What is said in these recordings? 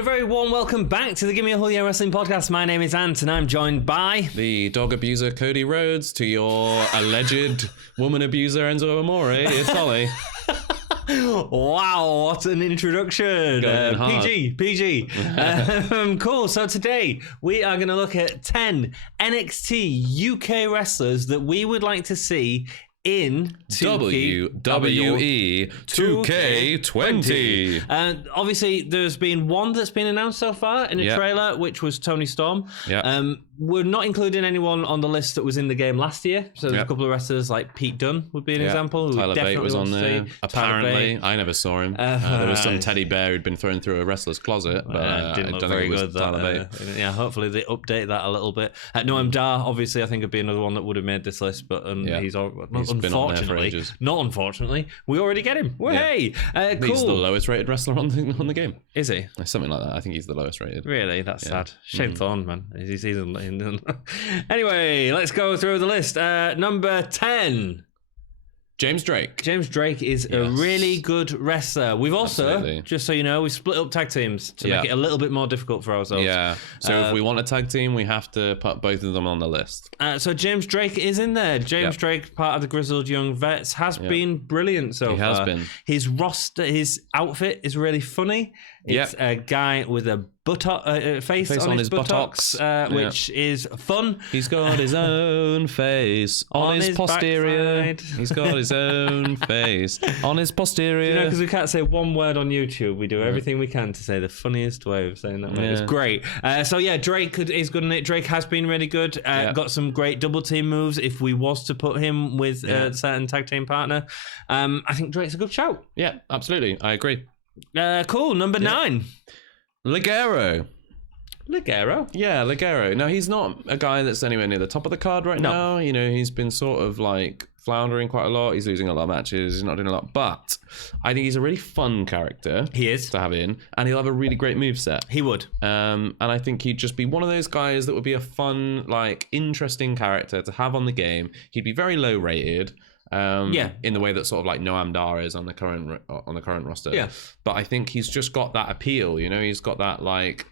and a very warm welcome back to the Gimme Wrestling podcast. My name is Ant, and I'm joined by the dog abuser Cody Rhodes to your alleged woman abuser Enzo Amore. It's Ollie. Wow, what an introduction. PG. Cool. So today we are going to look at 10 NXT UK wrestlers that we would like to see in WWE 2K20. And obviously there's been one that's been announced so far in a trailer, which was Tony Storm. We're not including anyone on the list that was in the game last year. So there's a couple of wrestlers like Pete Dunne would be an example. Tyler Bate was on there. Apparently, I never saw him. There was some teddy bear who'd been thrown through a wrestler's closet, but didn't look very good. Yeah, hopefully they update that a little bit. Noam Dar, obviously, I think would be another one that would have made this list, but he's been on there for ages. Not unfortunately, we already get him. Well, hey, cool. He's the lowest rated wrestler on the game. Is he? Something like that. I think he's the lowest rated. Really? That's sad. Shane Thorne, man. He's Anyway, let's go through the list. Number 10. James Drake. James Drake is a really good wrestler. We've also, just so you know, we split up tag teams to make it a little bit more difficult for ourselves. Yeah. So if we want a tag team, we have to put both of them on the list. So James Drake is in there. James Drake, part of the Grizzled Young Vets, has been brilliant so far. He has been. His roster, his outfit is really funny. It's a guy with a face on his buttocks, which is fun. He's got his own face on his posterior. He's got his own face on his posterior. You know, because we can't say one word on YouTube. We do everything we can to say the funniest way of saying that. It's great. Drake is good in it. Drake has been really good. Got some great double team moves. If we was to put him with a certain tag team partner, I think Drake's a good shout. Yeah, absolutely. I agree. Cool. Number 9. Ligero. Yeah, Ligero. Now, he's not a guy that's anywhere near the top of the card right now. You know, he's been sort of like floundering quite a lot. He's losing a lot of matches. He's not doing a lot. But I think he's a really fun character. He is. To have in. And he'll have a really great moveset. He would. And I think he'd just be one of those guys that would be a fun, like, interesting character to have on the game. He'd be very low rated. In the way that sort of like Noam Dar is on the current roster. Yeah. But I think he's just got that appeal, you know, he's got that like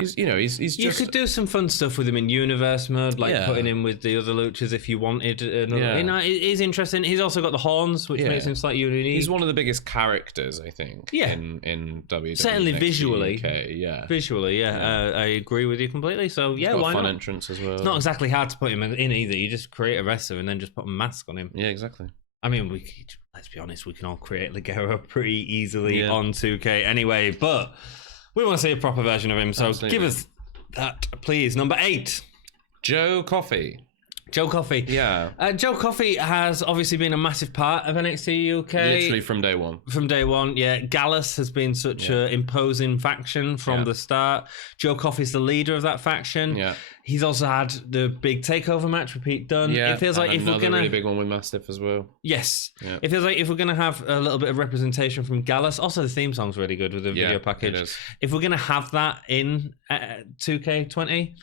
he's just... You could do some fun stuff with him in universe mode, like putting him with the other luchas if you wanted another. You know, it is interesting. He's also got the horns, which makes him slightly unique. He's one of the biggest characters, I think, in WWE. Certainly visually. UK, Visually, I agree with you completely. So he's got why a fun not? Entrance as well. It's not exactly hard to put him in either. You just create a wrestler and then just put a mask on him. Yeah, exactly. I mean, let's be honest, we can all create Ligero pretty easily on 2K anyway, but we want to see a proper version of him, so give us that, please. Number 8. Joe Coffey. Joe Coffey. Yeah. Joe Coffey has obviously been a massive part of NXT UK. Literally from day one. From day one, yeah. Gallus has been such an imposing faction from the start. Joe Coffey's the leader of that faction. Yeah. He's also had the big takeover match with Pete Dunne. Yeah. It feels like if we're gonna really big one with Mastiff as well. Yes. Yeah. It feels like if we're gonna have a little bit of representation from Gallus. Also, the theme song's really good with the video package. It is. If we're gonna have that in 2K20.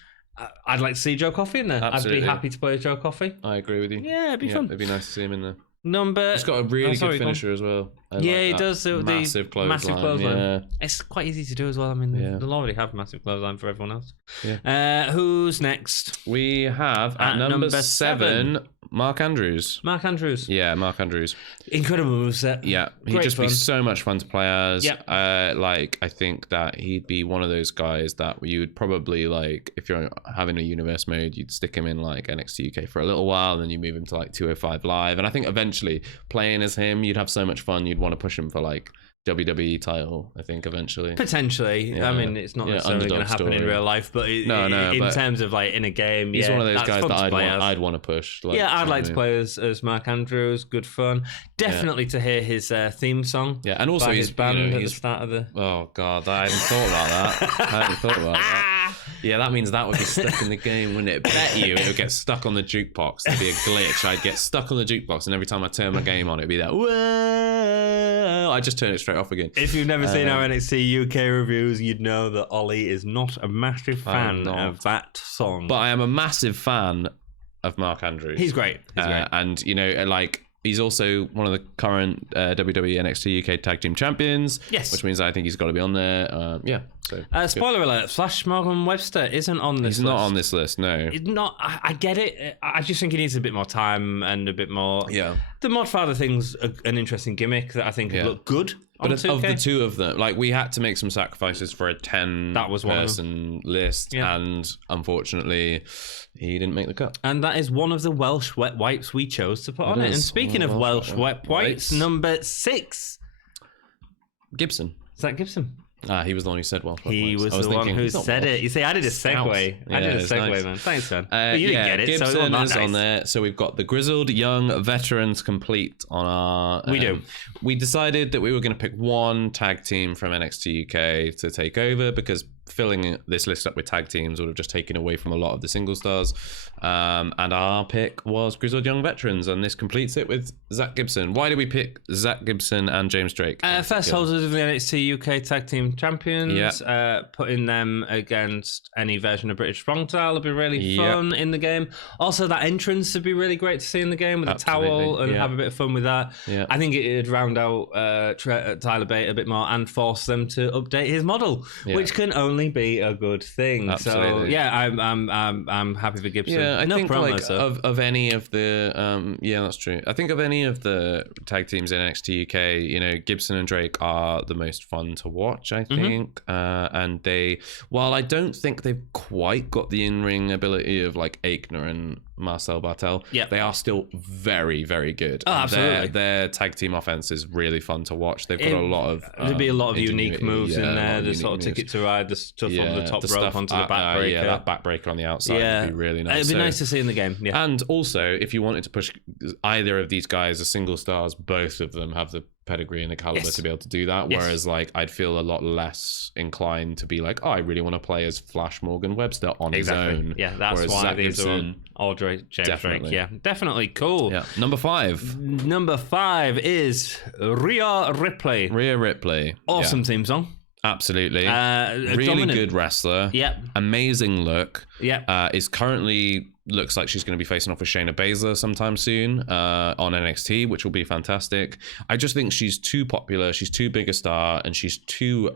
I'd like to see Joe Coffey in there. Absolutely. I'd be happy to play Joe Coffey. I agree with you. Yeah, it'd be fun. It'd be nice to see him in there. He's got a really good finisher as well. He does. Massive clothesline. Yeah. It's quite easy to do as well. I mean, they'll already have massive clothesline for everyone else. Yeah. Who's next? We have at number 7, Mark Andrews. Mark Andrews. Yeah, Mark Andrews. Incredible moveset. Yeah, he'd just be so much fun to play as. Yep. I think that he'd be one of those guys that you would probably, like, if you're having a universe mode, you'd stick him in, like, NXT UK for a little while, and then you move him to, like, 205 Live. And I think eventually, playing as him, you'd have so much fun, you'd want to push him for, like, WWE title, I think, eventually. Potentially. I mean, it's not necessarily going to happen in real life, but in terms of, like, in a game, he's one of those guys that I'd want to push. Like, I'd like to play as Mark Andrews. Good fun. Definitely to hear his theme song. Yeah, and also his band at the start of the... Oh, God, I hadn't thought about that. Yeah, that means that would be stuck in the game, wouldn't it? Bet you it would get stuck on the jukebox. There'd be a glitch. I'd get stuck on the jukebox, and every time I turn my game on, it'd be that, whoa! I'd just turn it straight off again. If you've never seen our NXT UK reviews, you'd know that Ollie is not a massive fan of that song. But I am a massive fan of Mark Andrews. He's great. And, you know, like, He's also one of the current WWE NXT UK Tag Team Champions. Yes. Which means I think he's got to be on there. Yeah. So spoiler alert, Flash Morgan Webster isn't on this list. He's not on this list, no. It's not. I get it. I just think he needs a bit more time and a bit more... Yeah. The Mod Father thing's an interesting gimmick that I think would look good. But of the two of them, like, we had to make some sacrifices for a 10-person list, and unfortunately, he didn't make the cut. And that is one of the Welsh wet wipes we chose to put on it. And speaking of Welsh wet wipes, number 6. Gibson. Is that Gibson? He was the one who said Welsh wet wipes. He was the one who said it. You see, I did a segue. I did a segue, nice. Man. Thanks, man. You didn't get it, Gibson so it's is on there. So we've got the grizzled young veterans complete on our... we do. We decided that we were going to pick one tag team from NXT UK to take over, because filling this list up with tag teams would have just taken away from a lot of the single stars. And our pick was Grizzled Young Veterans, and this completes it with Zach Gibson. Why did we pick Zach Gibson and James Drake? First holders of the NXT UK Tag Team Champions. Putting them against any version of British Strong Style would be really fun in the game. Also, that entrance would be really great to see in the game with a towel and have a bit of fun with that. I think it would round out Tyler Bate a bit more and force them to update his model, which can only be a good thing. Absolutely. So I'm happy for Gibson. I no think promo, like of any of the that's true. I think of any of the tag teams in NXT UK, you know, Gibson and Drake are the most fun to watch, I think. And they, while I don't think they've quite got the in-ring ability of like Aikner and Marcel Bartel, they are still very, very good. Oh, absolutely. Their tag team offense is really fun to watch. They've got a lot of there'd be a lot of unique moves in there. The sort of ticket to ride, the stuff on the top rope onto the backbreaker. That backbreaker on the outside would be really nice. It'd be nice to see in the game. And also, if you wanted to push either of these guys as single stars, both of them have the pedigree and the caliber to be able to do that. Whereas like I'd feel a lot less inclined to be like, oh, I really want to play as Flash Morgan Webster on his own. Yeah, that's whereas why Zach these Gibson, are on Audrey James Drake. Yeah, definitely cool. Yeah. Number 5. Number 5 is Rhea Ripley. Rhea Ripley. Awesome theme song. Absolutely. Really good wrestler. Yep. Amazing look. Yep. Is currently looks like she's going to be facing off with Shayna Baszler sometime soon on NXT, which will be fantastic. I just think she's too popular. She's too big a star, and she's too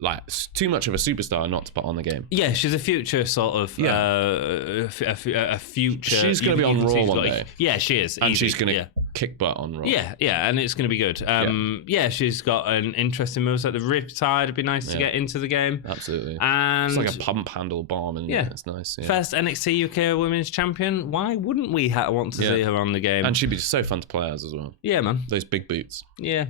much of a superstar not to put on the game. Yeah, she's a future sort of a future. She's going to be on Raw one day. Yeah, she is, and she's going to kick butt on Raw. Yeah, and it's going to be good. She's got an interesting move. Like the Riptide would be nice to get into the game. Absolutely, and it's like a pump handle bomb, and it's nice. Yeah. First NXT UK Women's Champion. Why wouldn't we want to see her on the game? And she'd be so fun to play as well. Yeah, man. Those big boots. Yeah.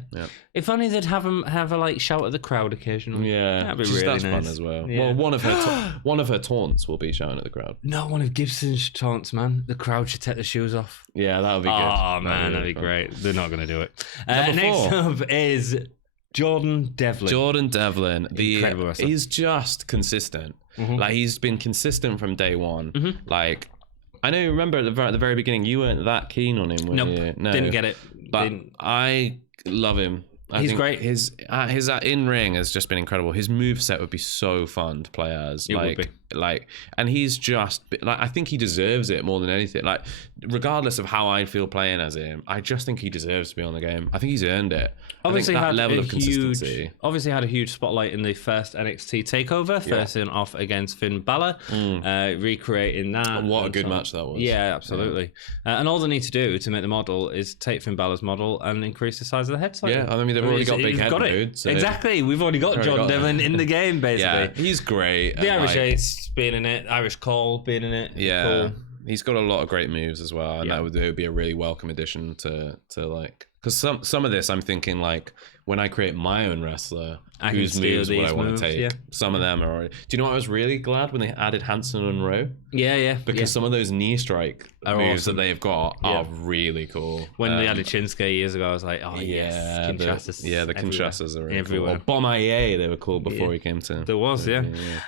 If only they'd have her like shout at the crowd occasionally. Yeah, that'd be really nice. Fun as well. Yeah. Well, one of her taunts will be shouting at the crowd. No, one of Gibson's taunts, man. The crowd should take the shoes off. Yeah, that would be good. Oh man, that'd be great. They're not going to do it. Next up is Jordan Devlin. Jordan Devlin, incredible wrestler. He's just consistent. Like he's been consistent from day one. Like I know. Remember at the very beginning, you weren't that keen on him. Nope, no, didn't get it. But I love him. He's great. His in ring has just been incredible. His moveset would be so fun to play as. And he's just like, I think he deserves it more than anything. Like, regardless of how I feel playing as him, I just think he deserves to be on the game. I think he's earned it. Obviously, that level of consistency. Obviously, had a huge spotlight in the first NXT takeover, facing off against Finn Balor, recreating that. What a good match that was. Yeah, absolutely. And all they need to do to make the model is take Finn Balor's model and increase the size of the head slightly. Yeah, I mean, they've already got big head dude. So exactly. We've already got Jordan Devlin in the game, basically. Yeah, he's great. The Irish Ace being in it, Irish Call being in it. Yeah. Cool. He's got a lot of great moves as well, and that would be a really welcome addition to like, because some of this I'm thinking like when I create my own wrestler, whose moves would I want to take? Yeah. Some of them are already. Do you know what I was really glad when they added Hanson and Rowe? Yeah. Because some of those knee strike moves that they've got are really cool. When they added Shinsuke years ago, I was like, oh yes, Kinshasas. The Kinshasas are really everywhere. Cool. Or Bomaye, they were called before he came to. There was,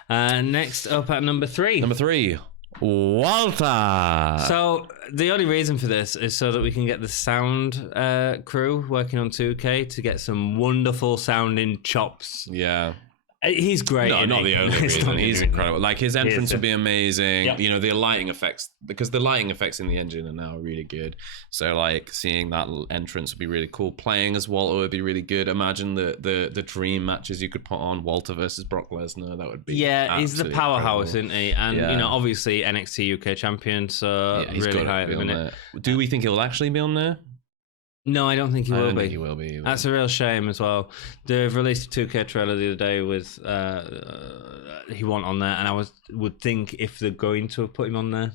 next up at number 3. Number 3. Walter. So the only reason for this is so that we can get the sound crew working on 2K to get some wonderful sounding chops. Yeah. He's great. No, not the only reason. He's incredible. Like, his entrance would be amazing. Yep. You know, the lighting effects, because the lighting effects in the engine are now really good. So, like, seeing that entrance would be really cool. Playing as Walter would be really good. Imagine the dream matches you could put on Walter versus Brock Lesnar. That would be he's the powerhouse, incredible. isn't he? And you know, obviously NXT UK champion, so he's really high at the minute. Do we think he'll actually be on there? No, I don't think he will be. Think he will be. That's a real shame as well. They've released a 2K trailer the other day with he wasn't on there, and I would think if they're going to have put him on there,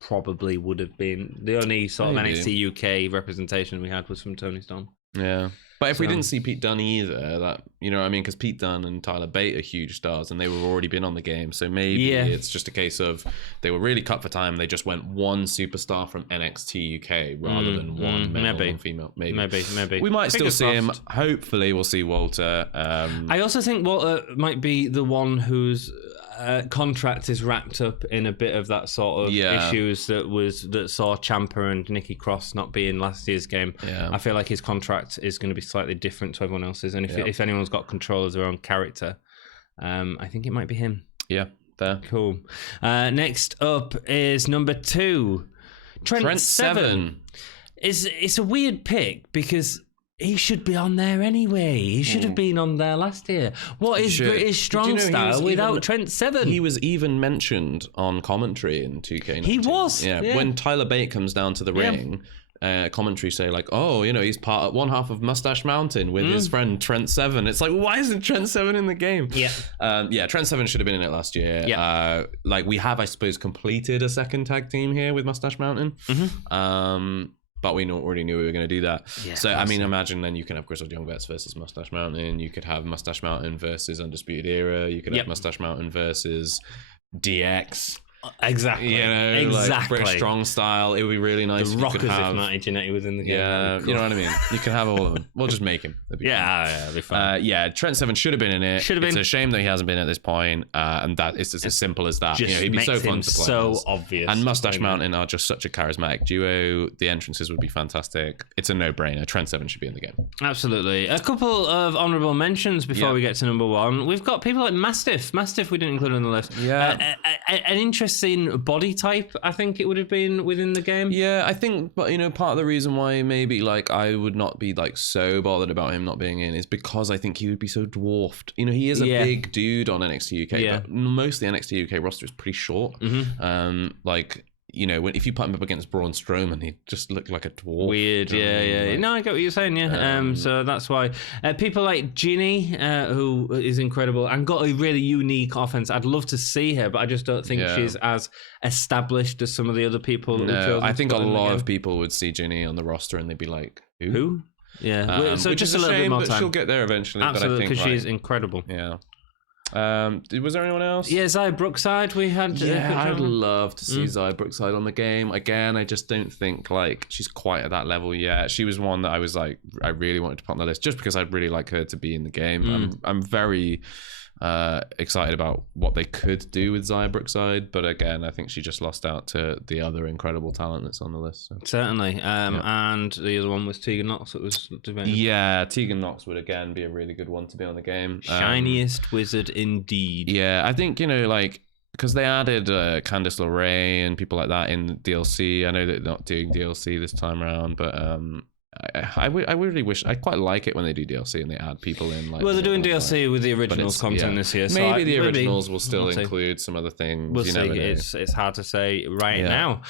probably would have been the only sort of NXT UK representation we had was from Tony Storm. Yeah. But if we didn't see Pete Dunne either, that, you know what I mean? Because Pete Dunne and Tyler Bate are huge stars and they were already been on the game. So maybe it's just a case of they were really cut for time. They just went one superstar from NXT UK rather than one male and female. Maybe. We might still see him. Hopefully we'll see Walter. I also think Walter might be the one whose contract is wrapped up in a bit of that sort of issues that saw Ciampa and Nikki Cross not be in last year's game. I feel like his contract is going to be slightly different to everyone else's, and if anyone's got control of their own character, I think it might be him. There. Cool. Next up is number 2, Trent Seven. It's a weird pick because he should be on there anyway. He should have been on there last year. What is British Strong Style without Trent Seven? He was even mentioned on commentary in 2K19. He was. Yeah. When Tyler Bate comes down to the ring, commentary say like, oh, you know, he's one half of Mustache Mountain with his friend Trent Seven. It's like, why isn't Trent Seven in the game? Trent Seven should have been in it last year. Like, we have, I suppose, completed a second tag team here with Mustache Mountain. But we already knew we were going to do that. So, I mean, imagine then you can have Grizzled Young Vets versus Mustache Mountain. You could have Mustache Mountain versus Undisputed Era. You could have Mustache Mountain versus DX. Exactly. You know, like British Strong Style. It would be really nice. The Rockers, if Marty Jannetty was in the game. Yeah, cool. You know what I mean? You can have all of them. We'll just make him. It'd be fun. Trent Seven should have been in it. It's a shame that he hasn't been at this point, and that it's just as simple as that. You know, he'd be so fun to play. So obvious. And Mustache Mountain are just such a charismatic duo. The entrances would be fantastic. It's a no-brainer. Trent Seven should be in the game. Absolutely. A couple of honourable mentions before we get to number 1. We've got people like Mastiff. Mastiff we didn't include on the list. An interesting body type, I think it would have been within the game. Yeah, I think, but you know, part of the reason why maybe like I would not be like so bothered about him not being in is because I think he would be so dwarfed. You know, he is a big dude on NXT UK, but most of the NXT UK roster is pretty short. Like, you know, if you put him up against Braun Strowman, he'd just look like a dwarf. Weird, Like, no, I get what you're saying, so that's why. People like Ginny, who is incredible and got a really unique offense. I'd love to see her, but I just don't think she's as established as some of the other people. No, I think a lot of people would see Ginny on the roster and they'd be like, who? Yeah, so just a little bit more time. She'll get there eventually. Absolutely, because she's incredible. Yeah. Was there anyone else? Yeah, Zaya Brookside. We had. I'd love to see Zaya Brookside on the game again. I just don't think like she's quite at that level yet. She was one that I was like, I really wanted to put on the list just because I'd really like her to be in the game. I'm very excited about what they could do with Zaya Brookside, but again, I think she just lost out to the other incredible talent that's on the list. So. Certainly, and the other one was Tegan Knox. That was debated. Yeah, Tegan Knox would again be a really good one to be on the game. Shiniest wizard indeed. Yeah, I think, you know, like, because they added Candice LeRae and people like that in DLC. I know they're not doing DLC this time around, but I really wish. I quite like it when they do DLC and they add people in. Like, well, they're doing DLC with the originals content this year. So maybe the originals will still include some other things. We'll see. It's hard to say now.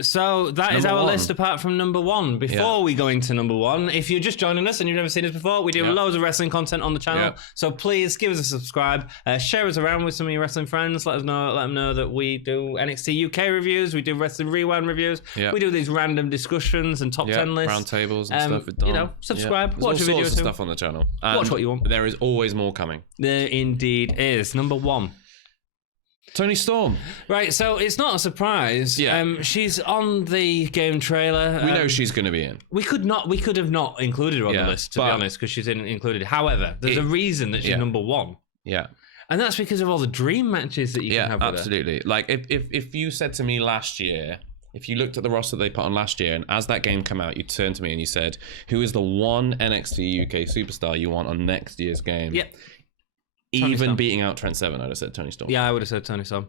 So that is our list apart from number 1. Before we go into number 1, if you're just joining us and you've never seen us before, we do loads of wrestling content on the channel. So please give us a subscribe. Share us around with some of your wrestling friends. Let them know that we do NXT UK reviews. We do Wrestling Rewind reviews. We do these random discussions and top 10 lists. Tables and stuff with Dom. You know, subscribe, watch a video of stuff on the channel. Watch what you want. There is always more coming. There indeed is. Number 1. Toni Storm. Right, so it's not a surprise. She's on the game trailer. We know she's going to be in. We could have not included her on the list, to be honest, because she's included. However, there's a reason that she's number 1. Yeah. And that's because of all the dream matches that you can have with absolutely. her. Like, if you said to me last year, if you looked at the roster they put on last year, and as that game came out, you turned to me and you said, who is the one NXT UK superstar you want on next year's game? Even beating out Trent Seven, I'd have said Toni Storm. Yeah, I would have said Toni Storm.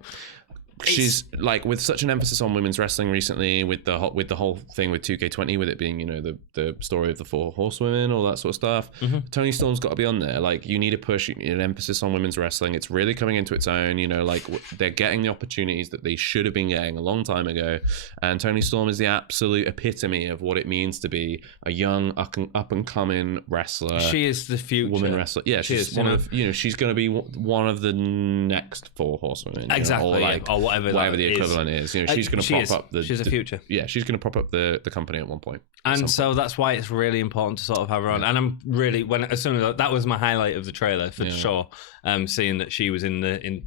She's like, with such an emphasis on women's wrestling recently, with the whole thing with 2K20, with it being, you know, the story of the 4 horsewomen, all that sort of stuff. Toni Storm's got to be on there. Like, you need to push an emphasis on women's wrestling. It's really coming into its own. You know, like, they're getting the opportunities that they should have been getting a long time ago. And Toni Storm is the absolute epitome of what it means to be a young up and coming wrestler. She is the future woman wrestler. Yeah, she's one of, you know, she's going to be one of the next 4 horsewomen. Exactly. You know, or like, or whatever the equivalent is. You know, she's going to prop up the... She's a future. Yeah, she's going to prop up the company at one point. And so that's why it's really important to sort of have her on. And I'm really, as soon as that was my highlight of the trailer for sure, seeing that she was in the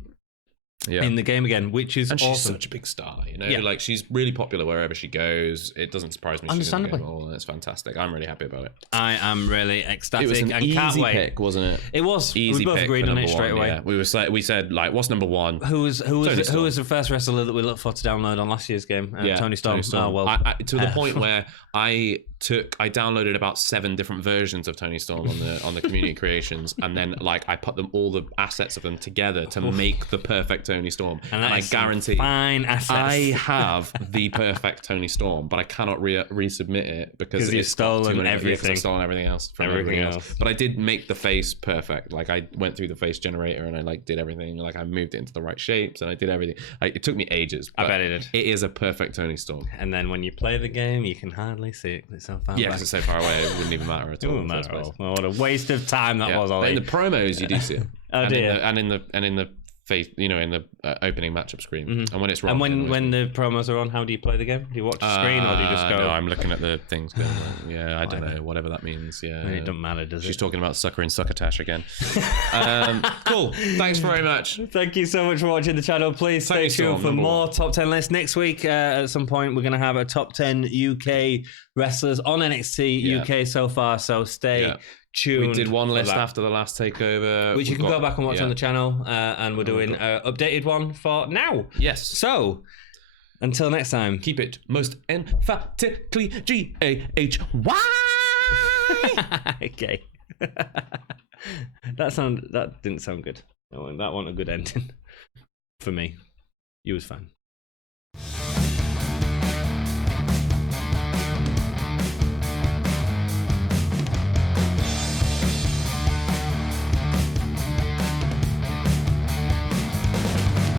game again, which is awesome. She's such a big star, you know. Like, she's really popular wherever she goes. It doesn't surprise me. Understandably, she's in the game, and it's fantastic. I'm really happy about it. I am really ecstatic. It was an and easy can't wait. pick, wasn't it? It was. Easy. We both agreed on it straight away. Yeah. We said like, what's number 1? Who was the first wrestler that we looked for to download on last year's game? Toni Storm. Oh well. To the point where I downloaded about 7 different versions of Toni Storm on the community creations, and then like I put all the assets of them together to make the perfect Toni Storm. And I guarantee fine assets. I have the perfect Toni Storm, but I cannot resubmit it because you've stolen everything. I've stolen everything else from everything else. But I did make the face perfect. Like, I went through the face generator and I like did everything. Like, I moved it into the right shapes and I did everything. Like, it took me ages. I bet it did. It is a perfect Toni Storm. And then when you play the game, you can hardly see it. It's so far because it's so far away, it wouldn't even matter at all. It wouldn't matter at all. Well, what a waste of time that was, Ollie. But in the promos, you do see it. And in the face, you know, in the opening matchup screen, and when it's wrong. And when the promos are on, how do you play the game? Do you watch the screen or do you just go? No, I'm looking at the things going on. Yeah, I don't know, whatever that means. Yeah, it doesn't matter, does it? She's talking about Sucker and Succotash again. Cool. Thanks very much. Thank you so much for watching the channel. Please stay tuned for more top 10 lists next week. At some point, we're going to have a top 10 UK wrestlers on NXT UK so far. So stay tuned. We did one list after the last takeover, which you can go back and watch on the channall, and we're doing an updated one for now. Yes. So until next time, keep it most emphatically GAHY. Okay. That didn't sound good. That wasn't a good ending for me. You was fine.